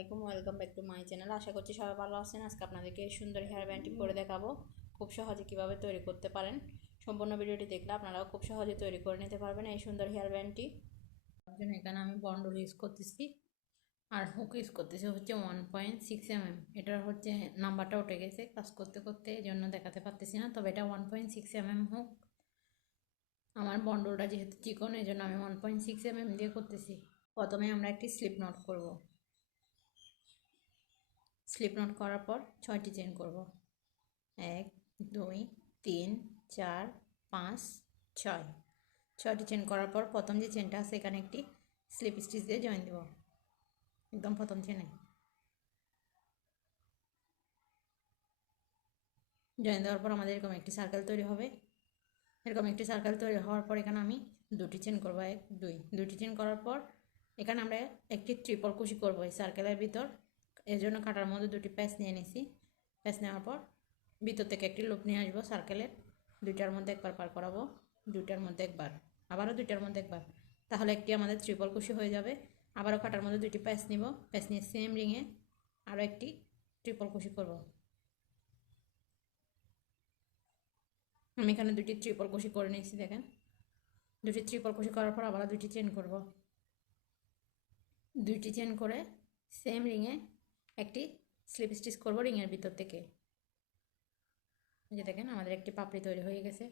আলাইকুম, welcome back to my channel. আশা করছি সবাই ভালো আছেন। আজকে আপনাদেরকে সুন্দর হেয়ার ব্যান্ডটি করে দেখাবো খুব সহজে কিভাবে তৈরি করতে পারেন। সম্পূর্ণ ভিডিওটি দেখলে আপনারাও খুব সহজে তৈরি করে নিতে পারবেন এই সুন্দর হেয়ার ব্যান্ডটি। তার জন্য এখানে আমি বন্ডল ইউজ করতেছি আর হুক ইউজ করতেছি হচ্ছে 1.6 mm। এটার হচ্ছে নাম্বারটা উঠে গেছে কাজ করতে করতে, এই জন্য দেখাতে পারতেছি না, তবে এটা 1.6 mm হুক। আমার বন্ডলটা যেহেতু চিকন, এই জন্য আমি 1.6 mm দিয়ে করতেছি। প্রথমে আমরা একটি স্লিপ নট করব। স্লিপ নট করার পর 6টি চেন করব। 1 2 3 4 5 6। 6টি চেন করার পর প্রথম যে চেনটা আছে এখানে একটি স্লিপ স্টিচ দিয়ে জয়েন দেব। একদম প্রথম চেনে জয়েন দেওয়ার পর আমাদের এরকম একটি সার্কেল তৈরি হবে। এরকম একটি সার্কেল তৈরি হওয়ার পর এখানে আমি দুটি চেন করব। 1 2। দুটি চেন করার পর এখানে আমরা একটি ট্রিপল কুশি করব এই সার্কেলের ভিতর। এর জন্য কাটার মধ্যে দুটি প্যাচ নিয়ে নিছি। প্যাচ নেওয়ার পর ভিতর থেকে একটি লুপ নিয়ে আসবো সার্কেলের। দুইটার মধ্যে একবার পার করাবো, দুইটার মধ্যে একবার, আবারও দুইটার মধ্যে একবার, তাহলে একটি আমাদের ট্রিপল কুশি হয়ে যাবে। আবারও কাটার মধ্যে দুটি প্যাচ নিব। প্যাচ নিয়ে সেম রিংয়ে আরও একটি ট্রিপল কুশি করব। আমি এখানে দুটি ট্রিপল কুশি করে নিয়েছি, দেখেন। দুটি ট্রিপল কুশি করার পর আবার দুটি চেন করব। দুইটি চেন করে সেম রিংয়ে একটি স্লিপ স্টিচ করব রিংয়ের ভিতর থেকে। এই যে দেখেন আমাদের একটি পাপড়ি তৈরি হয়ে গেছে।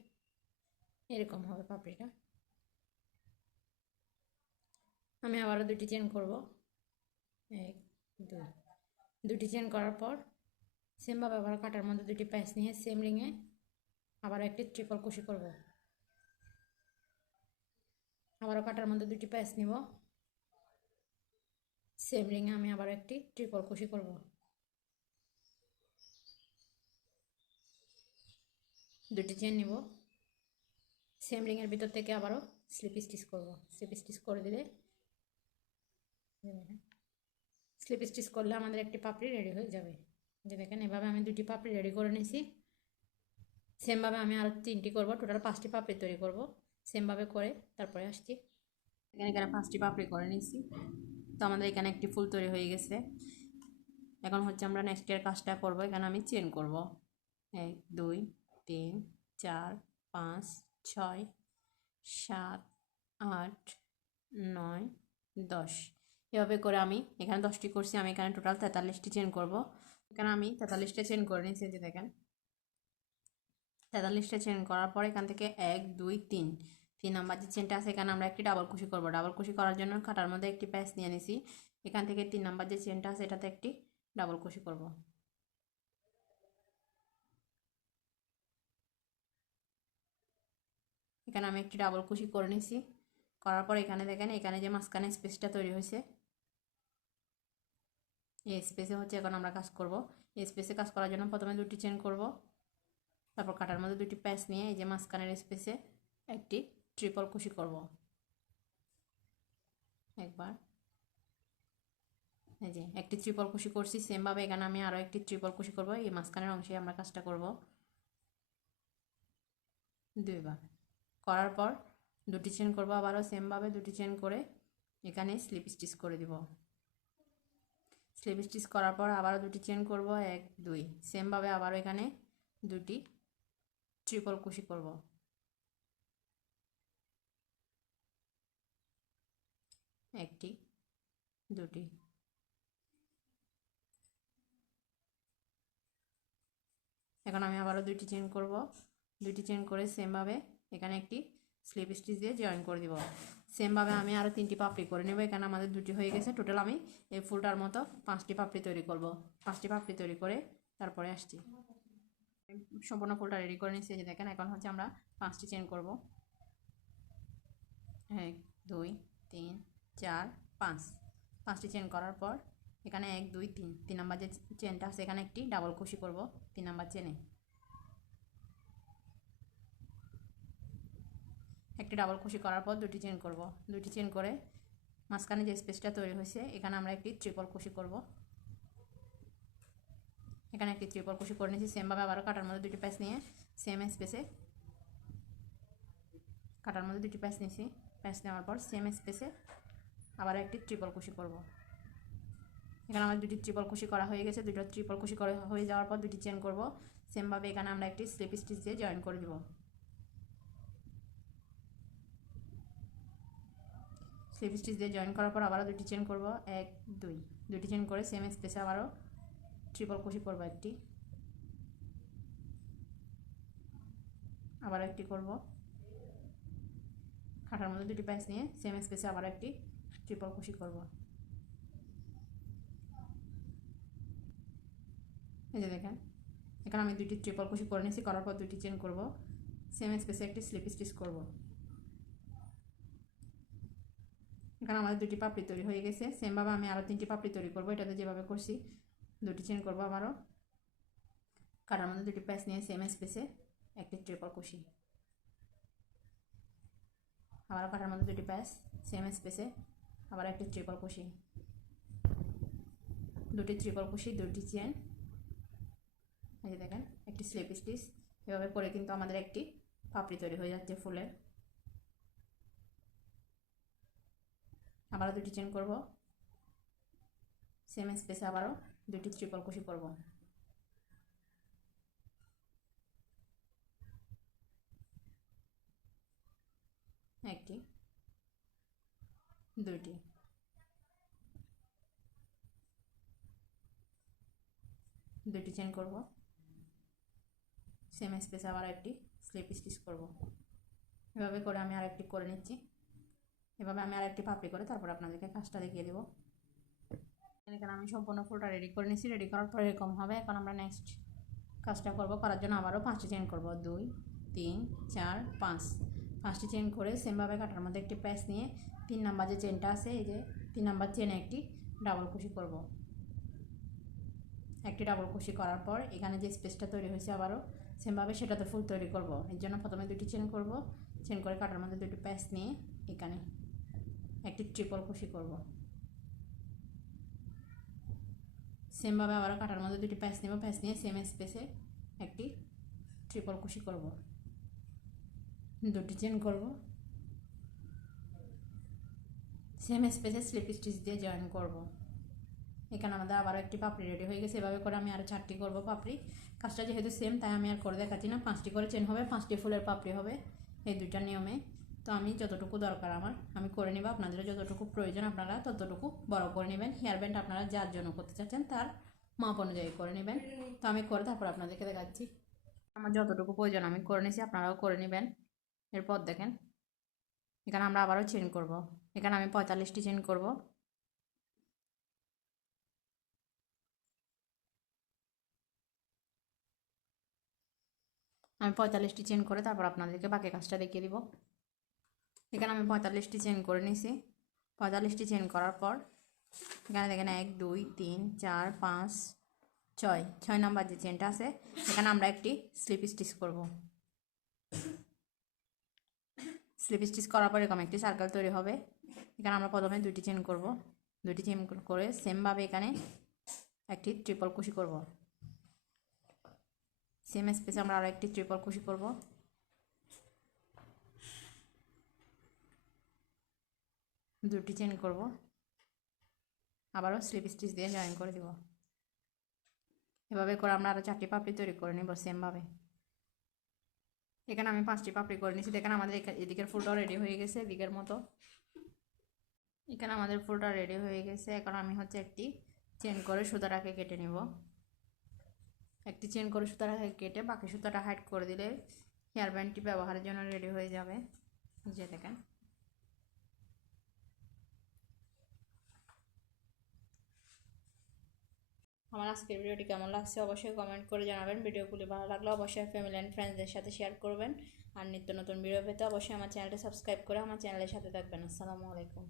এরকম হবে পাপড়িটা। আমি আবারও দুটি চেন করব। 1 2। দুটি চেন করার পর সেমভাবে আবার কাটার মধ্যে দুটি প্যাচ নিয়ে সেম রিংয়ে আবার একটি ট্রিপল কুশি করব। আবারও কাটার মধ্যে দুটি প্যাচ নিব। সেম রিংয়ে আমি আবার একটি ট্রিপল কুশি করব। দুটি চেন নিব। সেম রিংয়ের ভিতর থেকে আবারও স্লিপ স্টিচ করব। স্লিপ স্টিচ করে দিলে, স্লিপ স্টিচ করলে আমাদের একটি পাপড়ি রেডি হয়ে যাবে। যে দেখেন এভাবে আমি দুটি পাপড়ি রেডি করে নিয়েছি। সেমভাবে আমি আরও 3টি করব, টোটাল 5টি পাপড়ি তৈরি করব। সেমভাবে করে তারপরে আসছি। এখানে 5টি পাপড়ি করে নিয়েছি। তো আমাদের এখানে একটি ফুল তৈরি হয়ে গেছে। এখন হচ্ছে আমরা নেক্সট এর কাজটা করব। এখানে আমি চেন করব। 1 2 3 4 5 6 7 8 9 10। এভাবে করে আমি এখানে 10টি করছি। আমি এখানে টোটাল 43টি চেন করব। এখানে আমি 43টা চেন করে নিয়েছি। যে দেখেন 43টা চেন করার পর এখান থেকে 1 2 3 নাম্বার যে চেনটা আছে এখানে আমরা একটি ডাবল কুশি করব। ডাবল কুশি করার জন্য কাটার মধ্যে একটি প্যাচ নিয়ে নিয়েছি। এখান থেকে 3 নাম্বার যে চেনটা আছে এটাতে একটি ডাবল কুশি করব। এখানে আমি একটি ডাবল কুশি করে নিয়েছি। করার পর এখানে দেখেন এখানে যে মাঝখানে স্পেসটা তৈরি হয়েছে, এই স্পেসে হচ্ছে এখন আমরা কাজ করব। এই স্পেসে কাজ করার জন্য প্রথমে দুটি চেন করব, তারপর কাটার মধ্যে দুটি প্যাচ নিয়ে এই যে মাঝখানের স্পেসে একটি ট্রিপল কুশি করব। একবার, এই যে একটি ট্রিপল কুশি করছি। সেমভাবে এখানে আমি আরও একটি ট্রিপল কুশি করব। এই মাঝখানের অংশে আমরা কাজটা করব দুইবার। করার পর দুটি চেন করব, আবারও সেমভাবে দুটি চেন করে এখানে স্লিপ স্টিচ করে দিব। স্লিপ স্টিচ করার পর আবারও দুটি চেন করব। 1 2। সেমভাবে আবারও এখানে দুটি ট্রিপল কুশি করব। একটি, দুটি। এখন আমি আবারও দুটি চেন করব। দুটি চেন করে সেমভাবে এখানে একটি স্লিপ স্টিচ দিয়ে জয়েন করে দিব। সেমভাবে আমি আরও 3টি পাপড়ি করে নেব। এখানে আমাদের দুটি হয়ে গেছে। টোটাল আমি এই ফুলটার মতো 5টি পাপড়ি তৈরি করব। 5টি পাপড়ি তৈরি করে তারপরে আসছি। সম্পূর্ণ ফুলটা রেডি করে নিচ্ছি। যে দেখেন এখন হচ্ছে আমরা 5টি চেন করব। 1 2 3 4 5। 5টি চেন করার পর এখানে 1 2 3 নাম্বার যে চেনটা আছে এখানে একটি ডাবল কুশি করব 3 নাম্বার চেনে। একটি ডাবল কুশি করার পর দুটি চেন করব। দুটি চেন করে মাঝখানে যে স্পেসটা তৈরি হয়েছে এখানে আমরা একটি ট্রিপল কুশি করব। এখানে একটি ট্রিপল কুশি করে নিয়েছি। সেমভাবে আবারও কাটার মধ্যে দুটি প্যাচ নিয়ে সেম স্পেসে কাটার মধ্যে দুটি প্যাচ নিয়েছি। প্যাচ নেওয়ার পর সেম স্পেসে আবার একটি ট্রিপল কুশি করব। এখানে আমার দুটি ট্রিপল কুশি করা হয়ে গেছে। দুটো ট্রিপল কুশি করা হয়ে যাওয়ার পর দুটি চেন করব। সেমভাবে এখানে আমরা একটি স্লিপ স্টিচ দিয়ে জয়েন করে দেব। স্লিপ স্টিচ দিয়ে জয়েন করার পর আবারও দুটি চেন করব, 1 2 দুটি চেন করে সেম স্পেসে আবারও ট্রিপল কুশি করব একটি, আবার একটি করব, কাঁটার মধ্যে দুটি প্যাচ নিয়ে সেম স্পেসে আবার একটি ট্রিপল কুশি করব। এই যে দেখেন এখানে আমি দুটি ট্রিপল কুশি করে নিয়েছি, করার পর দুটি চেন করব, সেম স্পেসে একটি স্লিপ স্টিচ করব। এখানে আমাদের দুটি পাপড়ি তৈরি হয়ে গেছে। সেমভাবে আমি আরও 3টি পাপড়ি তৈরি করব। এটাতে যেভাবে করছি দুটি চেন করব, আবারও কাটার মধ্যে দুটি প্যাচ নিয়ে সেম স্পেসে একটি ট্রিপল কুশি, আবারও কাটার মধ্যে দুটি প্যাচ সেম স্পেসে আবার একটি ট্রিপল কুশি, দুটি ট্রিপল কুশি, দুটি চেন, এই যে দেখেন একটি স্লিপ স্টিচ। এভাবে করে কিন্তু আমাদের একটি পাপড়ি তৈরি হয়ে যাচ্ছে ফুলের। আবারও দুটি চেন করব, সেম স্পেসে আবারও দুটি ট্রিপল কুশি করব। একটি, দুটি, দুটি চেন করব, সেম স্পেসে আবার একটি স্লিপ স্টিচ করব। এভাবে করে আমি আরেকটি করে নিচ্ছি। এভাবে আমি আরেকটি পাপড়ি করে তারপর আপনাদেরকে কাজটা দেখিয়ে দেবো। এখানে আমি সম্পূর্ণ ফুলটা রেডি করে নিচ্ছি। রেডি করার পর এরকম হবে। এখন আমরা নেক্সট কাজটা করব। করার জন্য আবারও 5টি চেন করব, 2 3 4 5, 5টি চেন করে সেমভাবে কাটার মধ্যে একটি প্যাচ নিয়ে 3 নাম্বার যে চেনটা আছে, এই যে 3 নাম্বার চেনে একটি ডাবল কুশি করব। একটি ডাবল কুশি করার পর এখানে যে স্পেসটা তৈরি হয়েছে আবারও সেমভাবে সেটাতে ফুল তৈরি করব। এর জন্য প্রথমে দুটি চেন করব, চেন করে কাটার মধ্যে দুটি প্যাচ নিয়ে এখানে একটি ট্রিপল কুশি করব। সেমভাবে আবারও কাটার মধ্যে দুটি প্যাচ নেব, প্যাচ নিয়ে সেম স্পেসে একটি ট্রিপল কুশি করব, দুটি চেন করব, সেম স্পেসে স্লিপ স্টিচ দিয়ে জয়েন করব। এখানে আমাদের আবারও একটি পাপড়ি রেডি হয়ে গেছে। এভাবে করে আমি আরও 4টি করব পাপড়ি। কাজটা যেহেতু সেম তাই আমি আর করে দেখাচ্ছি না। 5টি করে চেন হবে, 5টি ফুলের পাপড়ি হবে এই দুইটা নিয়মে। তো আমি যতটুকু দরকার আমার আমি করে নেব, আপনাদেরও যতটুকু প্রয়োজন আপনারা ততটুকু বড় করে নেবেন। হেয়ার ব্যান্ড আপনারা যার জন্য করতে চাচ্ছেন তার মাপ অনুযায়ী করে নেবেন। তো আমি করে তারপর আপনাদেরকে দেখাচ্ছি। আমার যতটুকু প্রয়োজন আমি করে নিয়েছি, আপনারাও করে নেবেন। এরপর দেখেন এখানে আমরা আবারও চেন করব। এখানে আমি 45টি চেন করব। আমি 45টি চেন করে তারপর আপনাদেরকে বাকি কাজটা দেখিয়ে দিব। এখানে আমি 45টি চেন করে নিয়েছি। 45টি চেন করার পর এখানে দেখেন 1 2 3 4 5 6 নাম্বার যে চেনটা আছে এখানে আমরা একটি স্লিপ স্টিচ করব। স্লিপ স্টিচ করার পর এরকম একটি সার্কেল তৈরি হবে। এখানে আমরা প্রথমে দুটি চেন করব, দুটি চেন করে সেমভাবে এখানে একটি ট্রিপল কুশি করব। সেম স্পেসে আমরা আরও একটি ট্রিপল কুশি করব, দুটি চেন করব, আবারও স্লিপ স্টিচ দিয়ে জয়েন করে দেব। এভাবে করে আমরা আরও 4টি পাপড়ি তৈরি করে নেব সেমভাবে। এখানে আমি 5টি পাপড়ি করে নিয়েছি। দেখেন আমাদের এদিকের ফুলটাও রেডি হয়ে গেছে এদিকের মতো। এখানে আমাদের ফুলটা রেডি হয়ে গেছে। এখন আমি হচ্ছে একটি চেন করে সুতাটাকে কেটে নেব। একটি চেন করে সুতাটাকে কেটে বাকি সুতাটা হাইড করে দিলে হেয়ার ব্যান্ডটি ব্যবহারের জন্য রেডি হয়ে যাবে। যে দেখেন আমার আজকের ভিডিওটি কেমন লাগছে অবশ্যই কমেন্ট করে জানাবেন। ভিডিওগুলি ভালো লাগলে অবশ্যই ফ্যামিলি অ্যান্ড ফ্রেন্ডসদের সাথে শেয়ার করবেন। আর নিত্য নতুন ভিডিও পেতে অবশ্যই আমার চ্যানেলটা সাবস্ক্রাইব করে আমার চ্যানেলের সাথে থাকবেন। আসসালামু আলাইকুম।